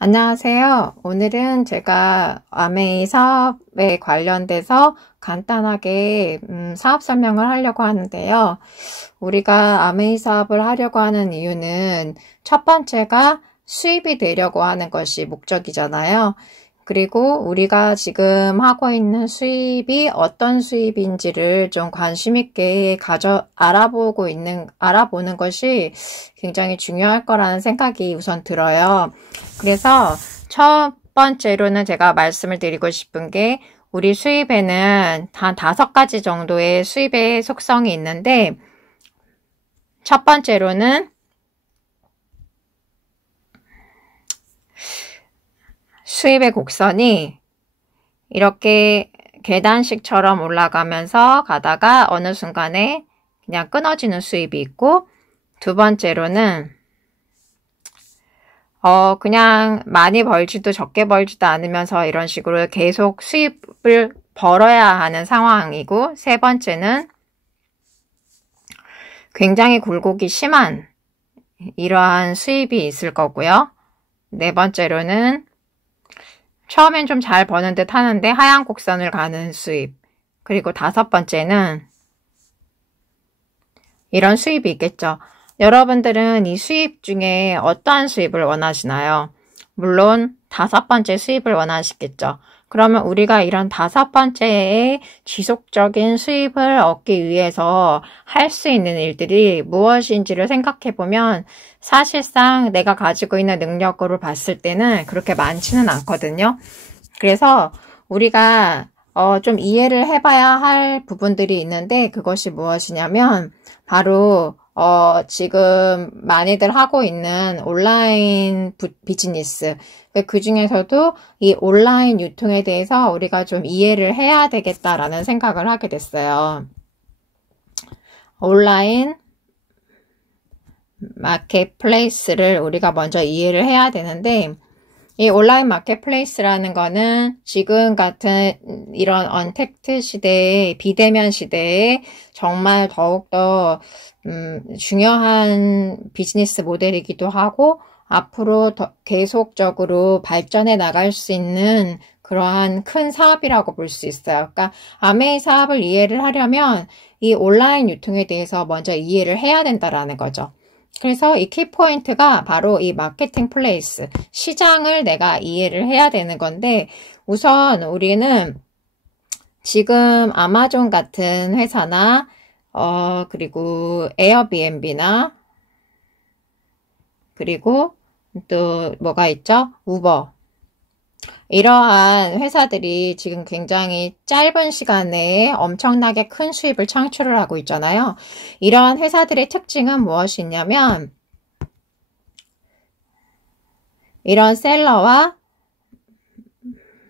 안녕하세요. 오늘은 제가 아메이 사업에 관련돼서 간단하게 사업 설명을 하려고 하는데요. 우리가 아메이 사업을 하려고 하는 이유는 첫 번째가 수입이 되려고 하는 것이 목적이잖아요. 그리고 우리가 지금 하고 있는 수입이 어떤 수입인지를 좀 관심 있게 알아보는 것이 굉장히 중요할 거라는 생각이 우선 들어요. 그래서 첫 번째로는 제가 말씀을 드리고 싶은 게 우리 수입에는 단 5가지 정도의 수입의 속성이 있는데 첫 번째로는 수입의 곡선이 이렇게 계단식처럼 올라가면서 가다가 어느 순간에 그냥 끊어지는 수입이 있고, 두 번째로는 그냥 많이 벌지도 적게 벌지도 않으면서 이런 식으로 계속 수입을 벌어야 하는 상황이고, 세 번째는 굉장히 굴곡이 심한 이러한 수입이 있을 거고요. 네 번째로는 처음엔 좀 잘 버는 듯 하는데 하향 곡선을 가는 수입. 그리고 다섯 번째는 이런 수입이 있겠죠. 여러분들은 이 수입 중에 어떠한 수입을 원하시나요? 물론 5번째 수입을 원하시겠죠. 그러면 우리가 이런 5번째의 지속적인 수입을 얻기 위해서 할 수 있는 일들이 무엇인지를 생각해 보면 사실상 내가 가지고 있는 능력으로 봤을 때는 그렇게 많지는 않거든요. 그래서 우리가 좀 이해를 해봐야 할 부분들이 있는데 그것이 무엇이냐면 바로 지금 많이들 하고 있는 온라인 비즈니스. 그 중에서도 이 온라인 유통에 대해서 우리가 좀 이해를 해야 되겠다라는 생각을 하게 됐어요. 온라인 마켓플레이스를 우리가 먼저 이해를 해야 되는데 이 온라인 마켓플레이스라는 거는 지금 같은 이런 언택트 시대에 비대면 시대에 정말 더욱더 중요한 비즈니스 모델이기도 하고 앞으로 더 계속적으로 발전해 나갈 수 있는 그러한 큰 사업이라고 볼 수 있어요. 그러니까 아메이 사업을 이해를 하려면 이 온라인 유통에 대해서 먼저 이해를 해야 된다라는 거죠. 그래서 이 키포인트가 바로 이 마케팅 플레이스, 시장을 내가 이해를 해야 되는 건데 우선 우리는 지금 아마존 같은 회사나 그리고 에어비앤비나 그리고 또 뭐가 있죠? 우버. 이러한 회사들이 지금 굉장히 짧은 시간 내에 엄청나게 큰 수입을 창출을 하고 있잖아요. 이러한 회사들의 특징은 무엇이 있냐면 이런 셀러와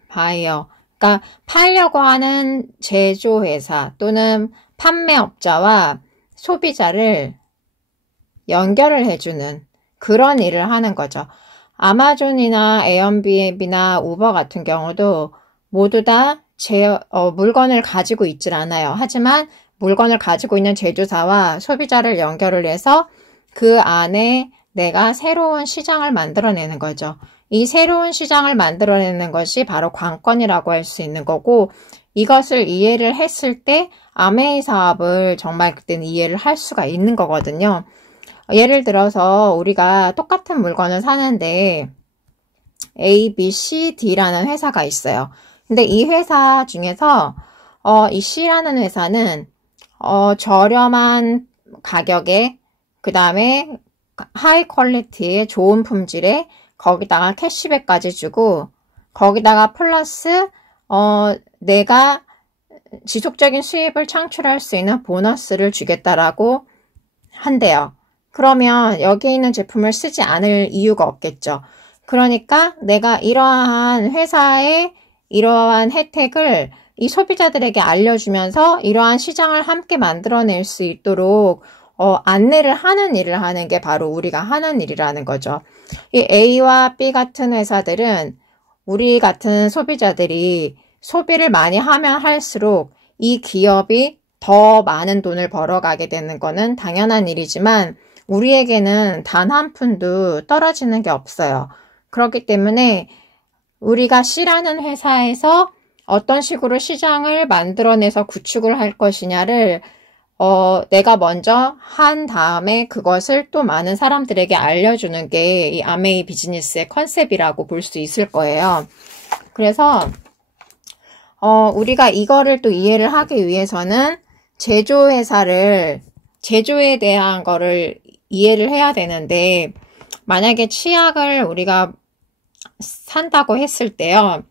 바이어, 그러니까 팔려고 하는 제조회사 또는 판매업자와 소비자를 연결을 해주는 그런 일을 하는 거죠. 아마존이나 에어비앤비나 우버 같은 경우도 모두 다 물건을 가지고 있질 않아요. 하지만 물건을 가지고 있는 제조사와 소비자를 연결을 해서 그 안에 내가 새로운 시장을 만들어내는 거죠. 이 새로운 시장을 만들어내는 것이 바로 관건이라고 할 수 있는 거고 이것을 이해를 했을 때 아메이 사업을 정말 그때는 이해를 할 수가 있는 거거든요. 예를 들어서 우리가 똑같은 물건을 사는데 A, B, C, D라는 회사가 있어요. 근데 이 회사 중에서 이 C라는 회사는 저렴한 가격에 그 다음에 하이 퀄리티의 좋은 품질에 거기다가 캐시백까지 주고 거기다가 플러스 내가 지속적인 수입을 창출할 수 있는 보너스를 주겠다라고 한대요. 그러면 여기에 있는 제품을 쓰지 않을 이유가 없겠죠. 그러니까 내가 이러한 회사의 이러한 혜택을 이 소비자들에게 알려주면서 이러한 시장을 함께 만들어낼 수 있도록 안내를 하는 일을 하는 게 바로 우리가 하는 일이라는 거죠. 이 A와 B 같은 회사들은 우리 같은 소비자들이 소비를 많이 하면 할수록 이 기업이 더 많은 돈을 벌어가게 되는 거는 당연한 일이지만 우리에게는 단 한 푼도 떨어지는 게 없어요. 그렇기 때문에 우리가 C라는 회사에서 어떤 식으로 시장을 만들어내서 구축을 할 것이냐를 내가 먼저 한 다음에 그것을 또 많은 사람들에게 알려주는 게 이 아메이 비즈니스의 컨셉이라고 볼 수 있을 거예요. 그래서 우리가 이거를 또 이해를 하기 위해서는 제조에 대한 거를 이해를 해야 되는데, 만약에 치약을 우리가 산다고 했을 때요,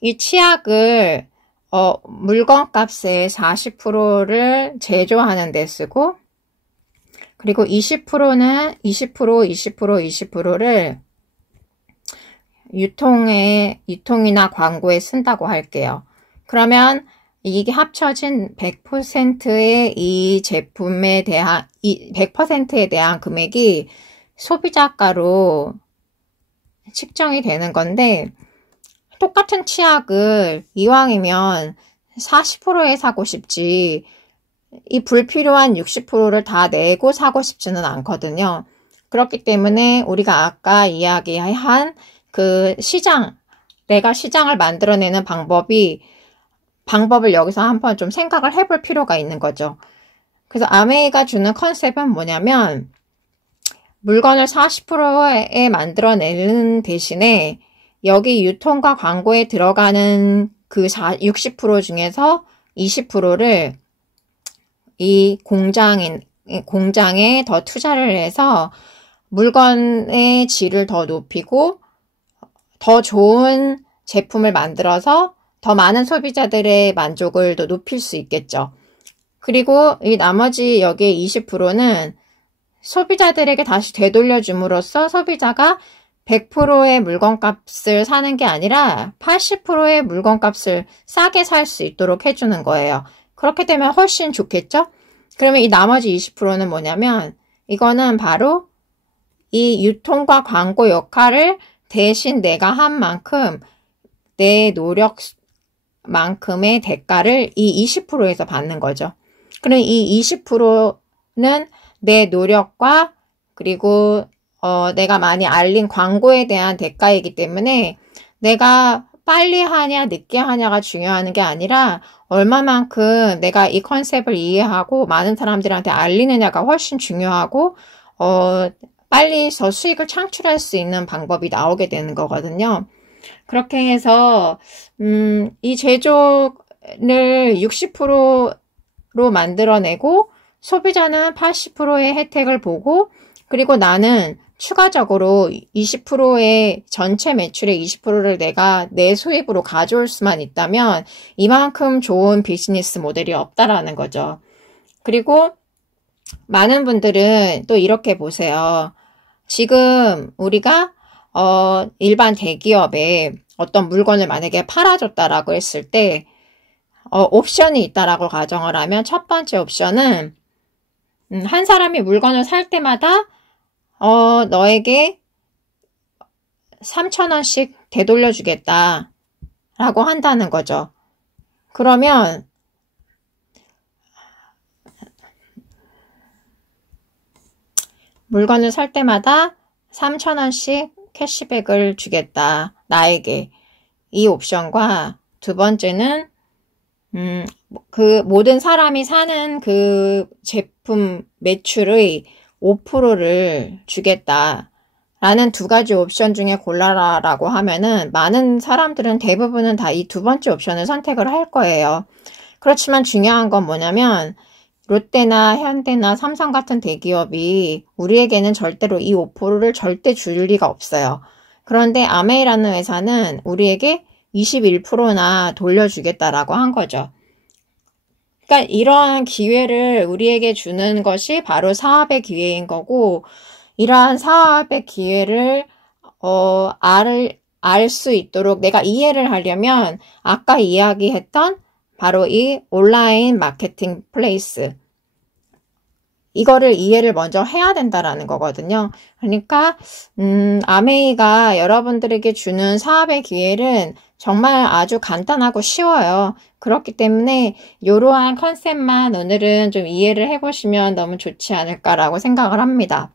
이 치약을 물건값의 40%를 제조하는 데 쓰고, 그리고 20%는 20%를 유통이나 광고에 쓴다고 할게요. 그러면 이게 합쳐진 100%의 이 제품에 대한 100%에 대한 금액이 소비자가로 측정이 되는 건데, 똑같은 치약을 이왕이면 40%에 사고 싶지, 이 불필요한 60%를 다 내고 사고 싶지는 않거든요. 그렇기 때문에 우리가 아까 이야기한 그 내가 시장을 만들어내는 방법을 여기서 한번 좀 생각을 해볼 필요가 있는 거죠. 그래서 아메이가 주는 컨셉은 뭐냐면, 물건을 40%에 만들어내는 대신에 여기 유통과 광고에 들어가는 그 60% 중에서 20%를 이 공장에 더 투자를 해서 물건의 질을 더 높이고 더 좋은 제품을 만들어서 더 많은 소비자들의 만족을 더 높일 수 있겠죠. 그리고 이 나머지 여기에 20%는 소비자들에게 다시 되돌려줌으로써 소비자가 100%의 물건값을 사는 게 아니라 80%의 물건값을 싸게 살 수 있도록 해주는 거예요. 그렇게 되면 훨씬 좋겠죠? 그러면 이 나머지 20%는 뭐냐면, 이거는 바로 이 유통과 광고 역할을 대신 내가 한 만큼 내 노력만큼의 대가를 이 20%에서 받는 거죠. 그럼 이 20%는 내 노력과 그리고 내가 많이 알린 광고에 대한 대가이기 때문에 내가 빨리 하냐 늦게 하냐가 중요한 게 아니라 얼마만큼 내가 이 컨셉을 이해하고 많은 사람들한테 알리느냐가 훨씬 중요하고 빨리 더 수익을 창출할 수 있는 방법이 나오게 되는 거거든요. 그렇게 해서 이 제조를 60%로 만들어내고 소비자는 80%의 혜택을 보고, 그리고 나는 추가적으로 20%의 전체 매출의 20%를 내가 내 수입으로 가져올 수만 있다면 이만큼 좋은 비즈니스 모델이 없다라는 거죠. 그리고 많은 분들은 또 이렇게 보세요. 지금 우리가 일반 대기업에 어떤 물건을 만약에 팔아줬다라고 했을 때 옵션이 있다라고 가정을 하면, 첫 번째 옵션은 한 사람이 물건을 살 때마다 너에게 3,000원씩 되돌려주겠다 라고 한다는 거죠. 그러면 물건을 살 때마다 3,000원씩 캐시백을 주겠다, 나에게. 이 옵션과 두 번째는 그 모든 사람이 사는 그 제품 매출의 5%를 주겠다 라는 두 가지 옵션 중에 골라라 라고 하면은 많은 사람들은, 대부분은 다 이 두 번째 옵션을 선택을 할 거예요. 그렇지만 중요한 건 뭐냐면, 롯데나 현대나 삼성 같은 대기업이 우리에게는 절대로 이 5%를 절대 줄 리가 없어요. 그런데 아메이라는 회사는 우리에게 21%나 돌려주겠다라고 한 거죠. 그러니까 이러한 기회를 우리에게 주는 것이 바로 사업의 기회인 거고, 이러한 사업의 기회를 알 수 있도록 내가 이해를 하려면 아까 이야기했던 바로 이 온라인 마케팅 플레이스, 이거를 이해를 먼저 해야 된다라는 거거든요. 그러니까 아메이가 여러분들에게 주는 사업의 기회는 정말 아주 간단하고 쉬워요. 그렇기 때문에 이러한 컨셉만 오늘은 좀 이해를 해보시면 너무 좋지 않을까라고 생각을 합니다.